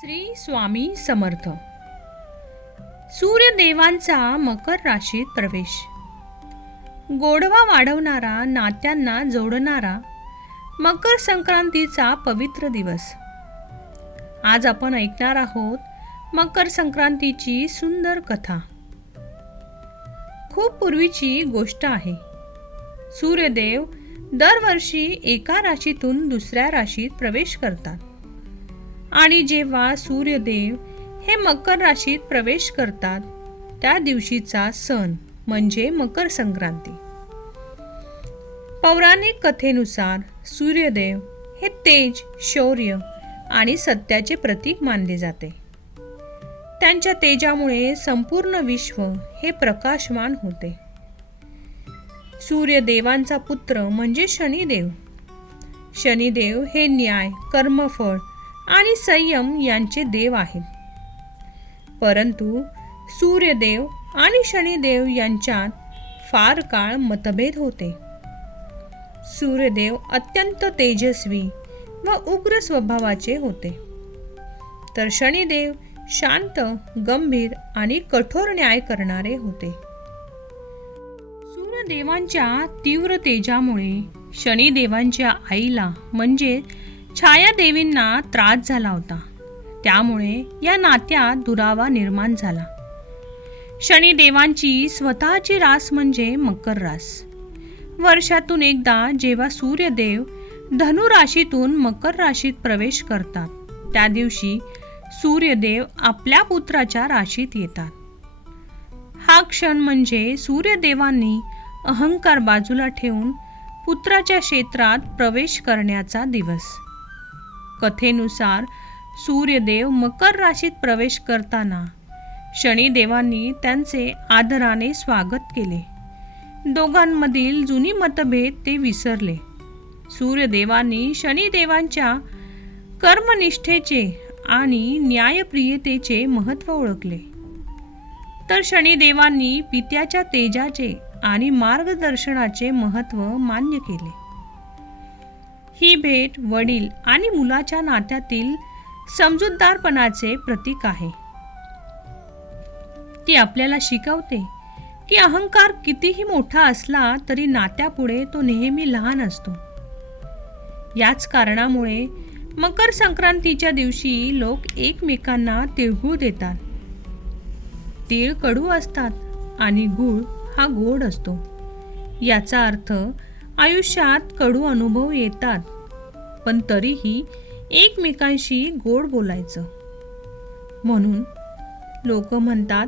श्री स्वामी समर्थ. सूर्यदेवांचा मकर राशीत प्रवेश. गोडवा वाढवणारा नात्यांना जोडणारा मकर संक्रांतीचा पवित्र दिवस. आज आपण ऐकणार आहोत मकर संक्रांतीची सुंदर कथा. खूप पूर्वीची गोष्ट आहे. सूर्यदेव दरवर्षी एका राशीतून दुसऱ्या राशीत प्रवेश करतात. आणि जेव्हा सूर्यदेव हे मकर राशीत प्रवेश करतात त्या दिवशीचा सण म्हणजे मकर संक्रांती. पौराणिक कथेनुसार सूर्यदेव हे तेज शौर्य आणि सत्याचे प्रतीक मानले जाते. त्यांच्या तेजामुळे संपूर्ण विश्व हे प्रकाशमान होते. सूर्यदेवांचा पुत्र म्हणजे शनिदेव. शनिदेव हे न्याय कर्मफळ आणि संयम यांचे देव आहेत. परंतु सूर्यदेव आणि शनिदेव यांच्यात फार काळ मतभेद होते. सूर्यदेव अत्यंत तेजस्वी व उग्र स्वभावाचे होते. तर शनिदेव शांत गंभीर आणि कठोर न्याय करणारे होते. सूर्यदेवांच्या तीव्र तेजामुळे शनिदेवांच्या आईला म्हणजे छायादेवींना त्रास झाला होता. त्यामुळे या नात्यात दुरावा निर्माण झाला. शनिदेवांची स्वतःची रास म्हणजे मकर रास. वर्षातून एकदा जेव्हा सूर्यदेव धनु राशीतून मकर राशीत प्रवेश करतात त्या दिवशी सूर्यदेव आपल्या पुत्राच्या राशीत येतात. हा क्षण म्हणजे सूर्यदेवांनी अहंकार बाजूला ठेवून पुत्राच्या क्षेत्रात प्रवेश करण्याचा दिवस. कथेनुसार सूर्यदेव मकर राशीत प्रवेश करताना शनिदेवांनी त्यांचे आदराने स्वागत केले. दोघांमधील जुनी मतभेद ते विसरले. सूर्यदेवांनी शनिदेवांच्या कर्मनिष्ठेचे आणि न्यायप्रियतेचे महत्त्व ओळखले. तर शनिदेवांनी पित्याच्या तेजाचे आणि मार्गदर्शनाचे महत्त्व मान्य केले. ही भेट वडील आणि मुलाच्या नात्यातील समजूतदारपणाचे प्रतीक आहे. ती आपल्याला शिकवते की अहंकार कितीही मोठा असला तरी नात्यापुढे तो नेहमी लहान असतो. याच कारणामुळे मकर संक्रांतीच्या दिवशी लोक एकमेकांना तिळगुळ देतात. तीळ कडू असतात आणि गूळ हा गोड असतो. याचा अर्थ आयुष्यात कडू अनुभव येतात. पण तरीही एकमेकांशी गोड बोलायचं. म्हणून लोक म्हणतात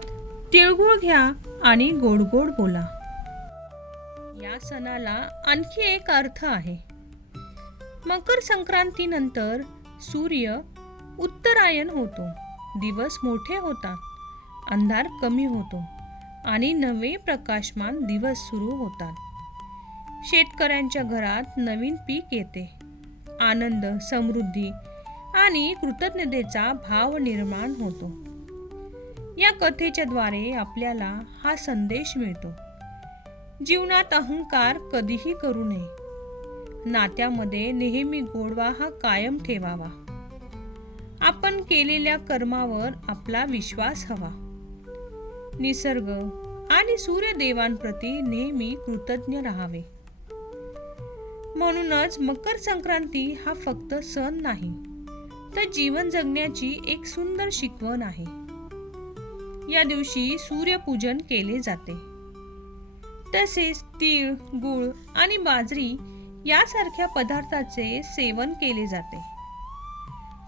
तिळगुळ घ्या आणि गोड गोड बोला. या सणाला आणखी एक अर्थ आहे. मकर संक्रांतीनंतर सूर्य उत्तरायण होतो. दिवस मोठे होतात अंधार कमी होतो आणि नवे प्रकाशमान दिवस सुरू होतात. शेतकऱ्यांच्या घरात नवीन पीक येते. आनंद समृद्धी आणि कृतज्ञतेचा भाव निर्माण होतो. या कथेच्या द्वारे आपल्याला हा संदेश मिळतो. जीवनात अहंकार कधीही करू नये. नात्यामध्ये नेहमी गोडवा हा कायम ठेवावा. आपण केलेल्या कर्मावर आपला विश्वास हवा. निसर्ग आणि सूर्यदेवांप्रती नेहमी कृतज्ञ राहावे. म्हणूनच मकर संक्रांती हा फक्त सण नाही तर जीवन जगण्याची एक सुंदर शिकवण आहे. या दिवशी सूर्यपूजन केले जाते. तसेच तीळ गुळ आणि बाजरी यासारख्या पदार्थाचे सेवन केले जाते.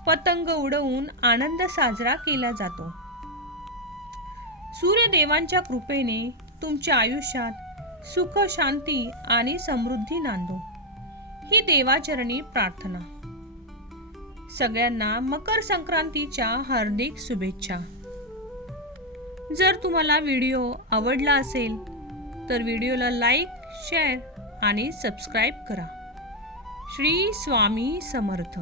पतंग उडवून आनंद साजरा केला जातो. सूर्यदेवांच्या कृपेने तुमच्या आयुष्यात सुख शांती आणि समृद्धी नांदो. ही देवाचरणी प्रार्थना. सगळ्यांना मकर संक्रांतीच्या हार्दिक शुभेच्छा. जर तुम्हाला व्हिडिओ आवडला असेल तर व्हिडिओला लाईक शेअर आणि सबस्क्राईब करा. श्री स्वामी समर्थ.